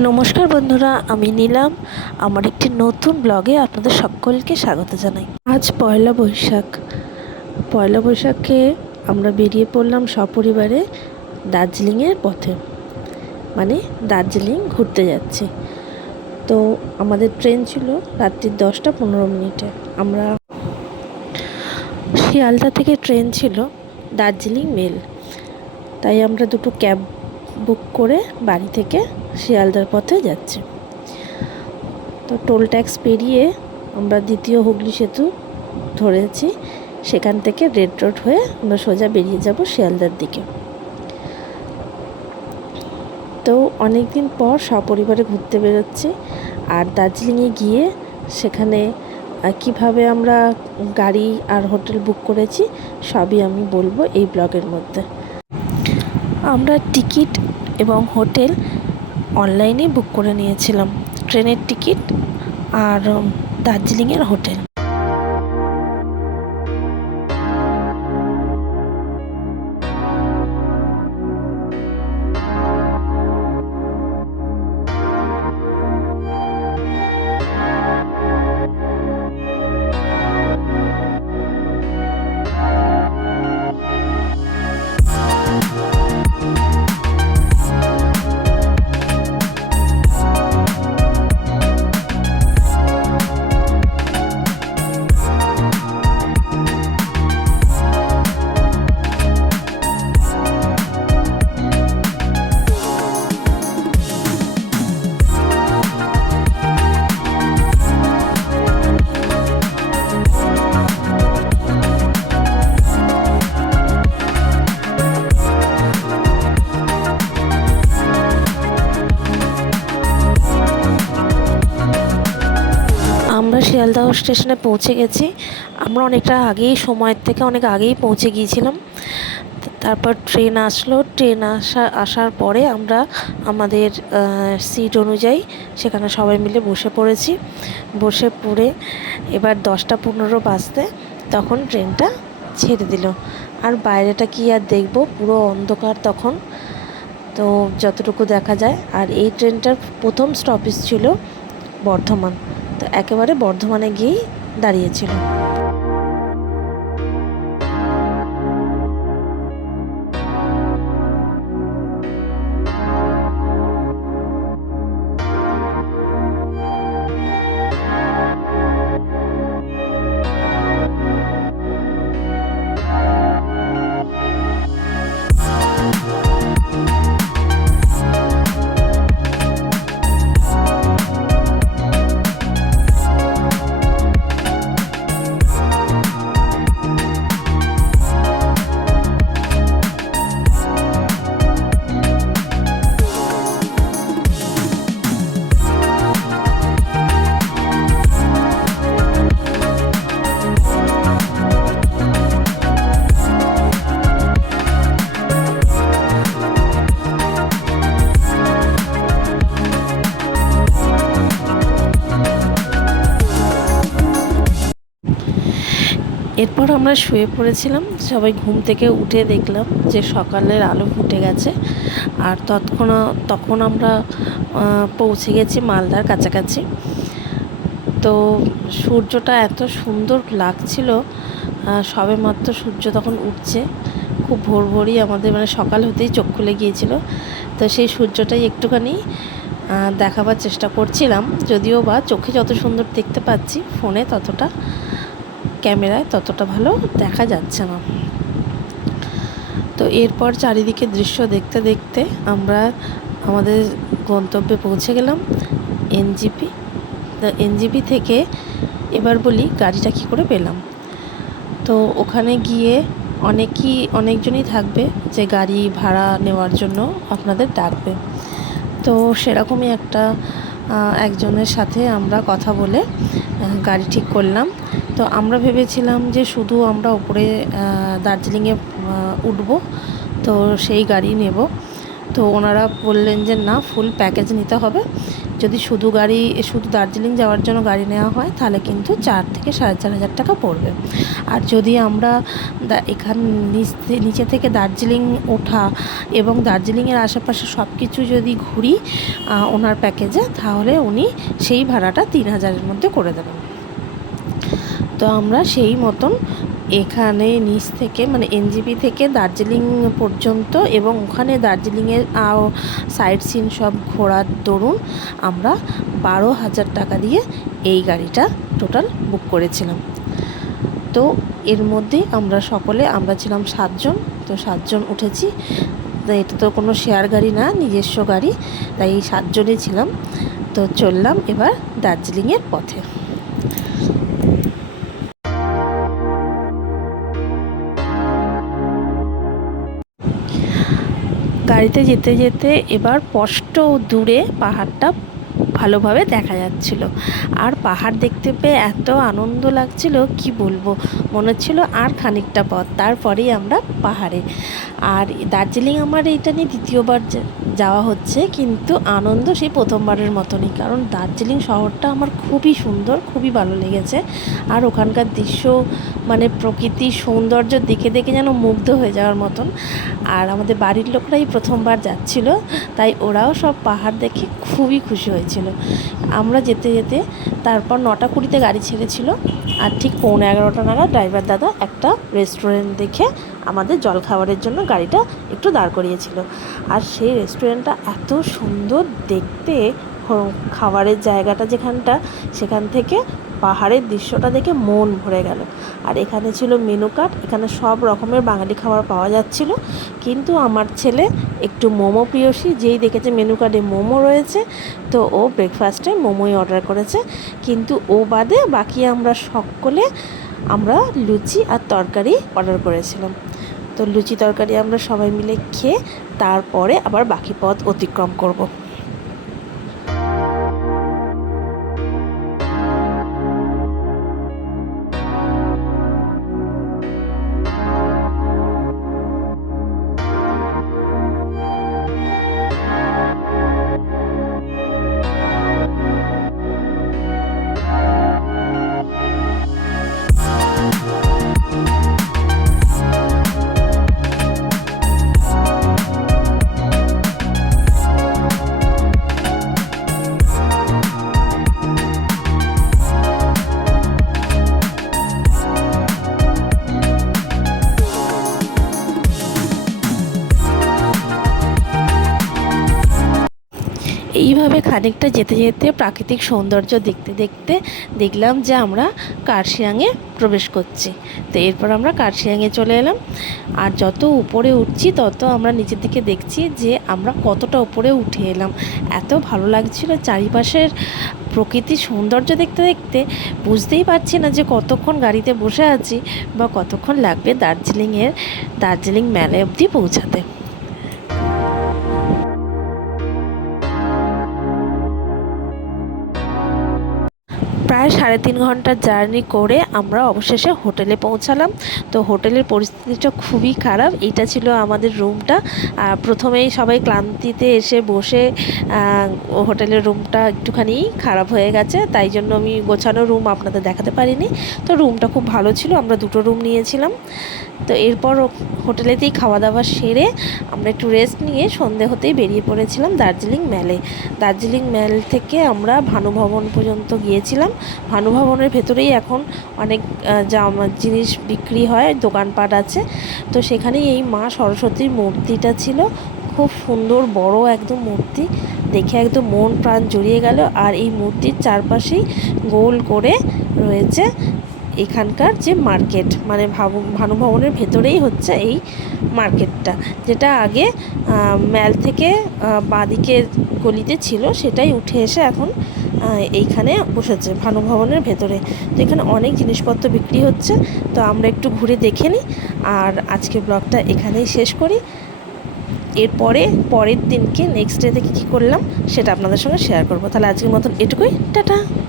নমস্কার বন্ধুরা, আমি নিলাম। আমার একটি নতুন ব্লগে আপনাদের সকলকে স্বাগত জানাই। আজ পয়লা বৈশাখ। পয়লা বৈশাখে আমরা বেরিয়ে পড়লাম সপরিবারে দার্জিলিংয়ের পথে। মানে দার্জিলিং ঘুরতে যাচ্ছি। তো আমাদের ট্রেন ছিল রাত্রির দশটা পনেরো মিনিটে। আমরা শিয়ালদা থেকে ট্রেন ছিল দার্জিলিং মেল। তাই আমরা দুটো ক্যাব বুক করে বাড়ি থেকে শিয়ালদার পথে যাচ্ছে। তো টোল ট্যাক্স পেরিয়ে আমরা দ্বিতীয় হুগলি সেতু ধরেছি। সেখান থেকে রেড রোড হয়ে আমরা সোজা বেরিয়ে যাব শিয়ালদার দিকে। তো অনেক দিন পর সপরিবারে ঘুরতে বেরোচ্ছি। আর দার্জিলিংয়ে গিয়ে সেখানে কীভাবে আমরা গাড়ি আর হোটেল বুক করেছি সবই আমি বলব এই ব্লগের মধ্যে। আমরা টিকিট এবং হোটেল অনলাইনেই বুক করে নিয়েছিলাম। ট্রেনের টিকিট আর দার্জিলিংয়ের হোটেল। আমরা শিয়ালদহ স্টেশনে পৌঁছে গেছি। আমরা অনেকটা আগেই সময়ের থেকে অনেক আগেই পৌঁছে গিয়েছিলাম। তারপর ট্রেন আসলো। ট্রেন আসা, আসার পরে আমরা আমাদের সিট অনুযায়ী সেখানে সবাই মিলে বসে পড়েছি। বসে পড়ে এবার দশটা পনেরো বাজতে তখন ট্রেনটা ছেড়ে দিল। আর বাইরেটা কি আর দেখব? পুরো অন্ধকার তখন। তো যতটুকু দেখা যায়, আর এই ট্রেনটার প্রথম স্টপেজ ছিল বর্ধমান। তো একেবারে বর্ধমানে গিয়েই দাঁড়িয়েছিল। এরপর আমরা শুয়ে পড়েছিলাম, সবাই ঘুম থেকে উঠে দেখলাম যে সকালের আলো ফুটে গেছে। আর তৎক্ষণা, তখন আমরা পৌঁছে গেছি মালদার কাছাকাছি। তো সূর্যটা এত সুন্দর লাগছিল সবে মাত্র সূর্য তখন উঠছে। খুব ভোর ভোরই আমাদের মানে সকাল হতেই চোখ খুলে গিয়েছিল। তো সেই সূর্যটাই একটুখানি দেখাবার চেষ্টা করছিলাম। যদিও বা চোখে যত সুন্দর দেখতে পাচ্ছি, ফোনে ততটা। ক্যামেরায় ততটা ভালো দেখা যাচ্ছে না। তো এরপর চারিদিকে দৃশ্য দেখতে দেখতে আমরা আমাদের গন্তব্যে পৌঁছে গেলাম এনজিপি। এনজিপি থেকে এবার বলি গাড়িটা কী করে পেলাম। তো ওখানে গিয়ে অনেকই, অনেকজনই থাকবে যে গাড়ি ভাড়া নেওয়ার জন্য আপনাদের ডাকবে। তো সেরকমই একটা একজনের সাথে আমরা কথা বলে গাড়ি ঠিক করলাম। তো আমরা ভেবেছিলাম যে শুধু আমরা ওপরে দার্জিলিংয়ে উঠব, তো সেই গাড়ি নেব। তো ওনারা বললেন যে না, ফুল প্যাকেজ নিতে হবে। যদি শুধু গাড়ি, শুধু দার্জিলিং যাওয়ার জন্য গাড়ি নেওয়া হয়, তাহলে কিন্তু চার থেকে সাড়ে চার হাজার টাকা পড়বে। আর যদি আমরা এখান নিচে থেকে দার্জিলিং ওঠা এবং দার্জিলিংয়ের আশেপাশে সব কিছু যদি ঘুরি ওনার প্যাকেজে, তাহলে উনি সেই ভাড়াটা তিন হাজারের মধ্যে করে দেবেন। তো আমরা সেই মতন এখানে নিচ থেকে মানে এনজিপি থেকে দার্জিলিং পর্যন্ত এবং ওখানে দার্জিলিংয়ের সাইড সিন সব ঘোরার দরুন আমরা বারো হাজার টাকা দিয়ে এই গাড়িটা টোটাল বুক করেছিলাম। তো এর মধ্যে আমরা সকলে, আমরা ছিলাম সাতজন, তো সাতজন উঠেছি। এটা তো কোনো শেয়ার গাড়ি না, নিজস্ব গাড়ি, তাই সাতজনই ছিলাম। তো চললাম এবার দার্জিলিংয়ের পথে। গাড়িতে যেতে যেতে এবার স্পষ্ট দূরে পাহাড়টা ভালোভাবে দেখা যাচ্ছিল। আর পাহাড় দেখতে পেয়ে এত আনন্দ লাগছিল, কি বলব? মনে হচ্ছিল আর খানিকটা পথ, তারপরেই আমরা পাহাড়ে। আর দার্জিলিং আমার এইটা নিয়ে দ্বিতীয়বার যাওয়া হচ্ছে, কিন্তু আনন্দ সেই প্রথমবারের মতনই, কারণ দার্জিলিং শহরটা আমার খুবই সুন্দর, খুবই ভালো লেগেছে। আর ওখানকার দৃশ্য মানে প্রকৃতি সৌন্দর্য দেখে দেখে যেন মুগ্ধ হয়ে যাওয়ার মতন। আর আমাদের বাড়ির লোকরাই প্রথমবার যাচ্ছিল, তাই ওরাও সব পাহাড় দেখে খুবই খুশি হয়েছিল। আমরা যেতে যেতে তারপর নটা কুড়িতে গাড়ি ছেড়েছিল আর ঠিক পৌনে এগারোটা নাগাদ ড্রাইভার দাদা একটা রেস্টুরেন্ট দেখে আমাদের জলখাবারের জন্য গাড়িটা একটু দাঁড় করিয়েছিল। আর সেই রেস্টুরেন্টটা এত সুন্দর দেখতে খাবারের জায়গাটা যেখানটা, সেখান থেকে পাহাড়ের দৃশ্যটা দেখে মন ভরে গেল। আর এখানে ছিল মেনু কার্ড, এখানে সব রকমের বাঙালি খাবার পাওয়া যাচ্ছিল। কিন্তু আমার ছেলে একটু মোমো প্রিয়সী, যেই দেখেছে মেনু কার্ডে মোমো রয়েছে, তো ও ব্রেকফাস্টে মোমোই অর্ডার করেছে। কিন্তু ও বাদে বাকি আমরা সকলে আমরা লুচি আর তরকারি অর্ডার করেছিলাম। তো লুচি তরকারি আমরা সবাই মিলে খেয়ে তারপরে আবার বাকি পথ অতিক্রম করব। খানিকটা যেতে যেতে প্রাকৃতিক সৌন্দর্য দেখতে দেখতে দেখলাম যে আমরা কার্শিয়াংয়ে প্রবেশ করছি। তো এরপর আমরা কার্শিয়াংয়ে চলে এলাম। আর যত উপরে উঠছি, তত আমরা নিচের দিকে দেখছি যে আমরা কতটা উপরে উঠে এলাম। এত ভালো লাগছিল চারিপাশের প্রকৃতির সৌন্দর্য দেখতে দেখতে। বুঝতেই পারছি না যে কতক্ষণ গাড়িতে বসে আছি বা কতক্ষণ লাগবে দার্জিলিংয়ের, দার্জিলিং মেলায় অবধি পৌঁছাতে। সাড়ে তিন ঘণ্টার জার্নি করে আমরা অবশেষে হোটেলে পৌঁছালাম। তো হোটেলের পরিস্থিতিটা খুবই খারাপ। এটা ছিল আমাদের রুমটা। আর প্রথমেই সবাই ক্লান্তিতে এসে বসে হোটেলের রুমটা একটুখানি খারাপ হয়ে গেছে। তাই জন্য আমি গোছানো রুম আপনাদের দেখাতে পারিনি। তো রুমটা খুব ভালো ছিল। আমরা দুটো রুম নিয়েছিলাম। তো এরপর হোটেলেতেই খাওয়া দাওয়া সেরে আমরা একটু রেস্ট নিয়ে সন্ধে হতেই বেরিয়ে পড়েছিলাম দার্জিলিং ম্যালে দার্জিলিং ম্যাল থেকে আমরা ভানুভবন পর্যন্ত গিয়েছিলাম। ভানুভবনের ভেতরেই এখন অনেক জামা, জিনিস বিক্রি হয়, দোকানপাট আছে। তো সেখানেই এই মা সরস্বতীর মূর্তিটা ছিল। খুব সুন্দর, বড় একদম মূর্তি। দেখে একদম মন প্রাণ জুড়িয়ে গেল। আর এই মূর্তির চারপাশেই গোল করে রয়েছে এখানকার যে মার্কেট মানে ভাবু, ভানুভবনের ভেতরেই হচ্ছে এই মার্কেটটা। যেটা আগে ম্যাল থেকে বাঁদিকের গলিতে ছিল, সেটাই উঠে এসে এখন এইখানে বসেছে ভানুভবনের ভেতরে। তো এখানে অনেক জিনিসপত্র বিক্রি হচ্ছে, তো আমরা একটু ঘুরে দেখে নিই। আর আজকে ব্লগটা এখানেই শেষ করি। এরপরে, পরের দিনকে নেক্সট ডে থেকে কী করলাম, সেটা আপনাদের সঙ্গে শেয়ার করব। তাহলে আজকের মতন এটুকুই। টাটা!